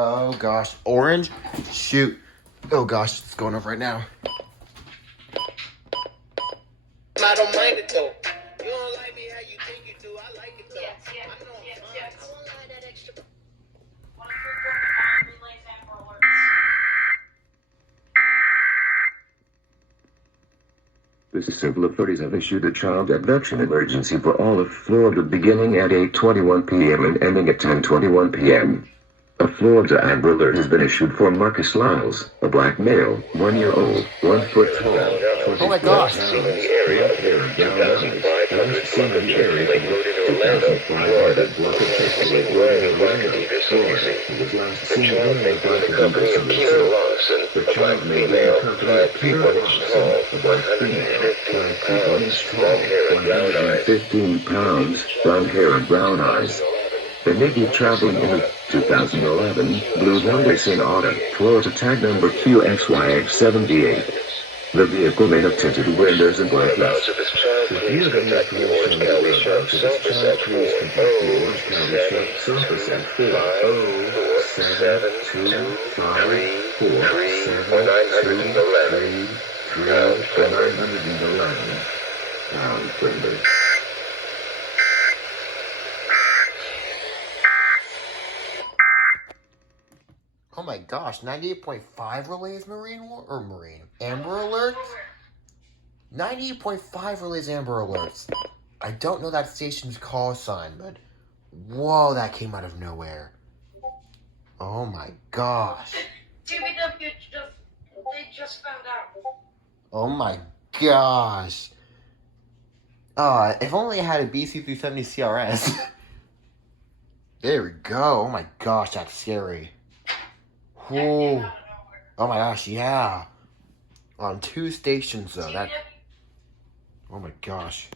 Oh gosh, orange? Shoot. Oh gosh, it's going off right now. I don't mind it though. You don't like me how you think you do. I like it though. Yes. I know. Yes. I won't lie that extra. 1 3/4 relays and for alerts. The civil authorities have issued a child abduction emergency for all of Florida beginning at 8:21 p.m. and ending at 10:21 p.m. A Florida Amber Alert has been issued for Marcus Lyles, a black male, 1 year old, 1 foot tall, Oh my gosh. Seen in the area. 2,500 block of Chicken Lake Road in Orlando, Florida. Seen wearing a block of Davis, Florida. The child may be in the company of Peter Lawson, a black female, 5 feet 1 inch tall, 115 pounds, long hair and brown eyes. 115 pounds, brown hair and brown eyes. They may be traveling in a 2011 blue Hyundai Sonata, Florida tag number WXXL. The vehicle may have tinted windows and black glass. Whereabouts of this child, please contact the Orange County Sheriff's Office at 407-234-911. Pound friendly. Oh my gosh, 98.5 relays Amber Alert? 98.5 relays Amber Alerts. I don't know that station's call sign, but whoa, that came out of nowhere. Oh my gosh. TBW they just found out. Oh my gosh. If only I had a BC370 CRS. There we go. Oh my gosh, that's scary. Whoa. Oh my gosh, yeah. On 2 stations though. That. Oh my gosh.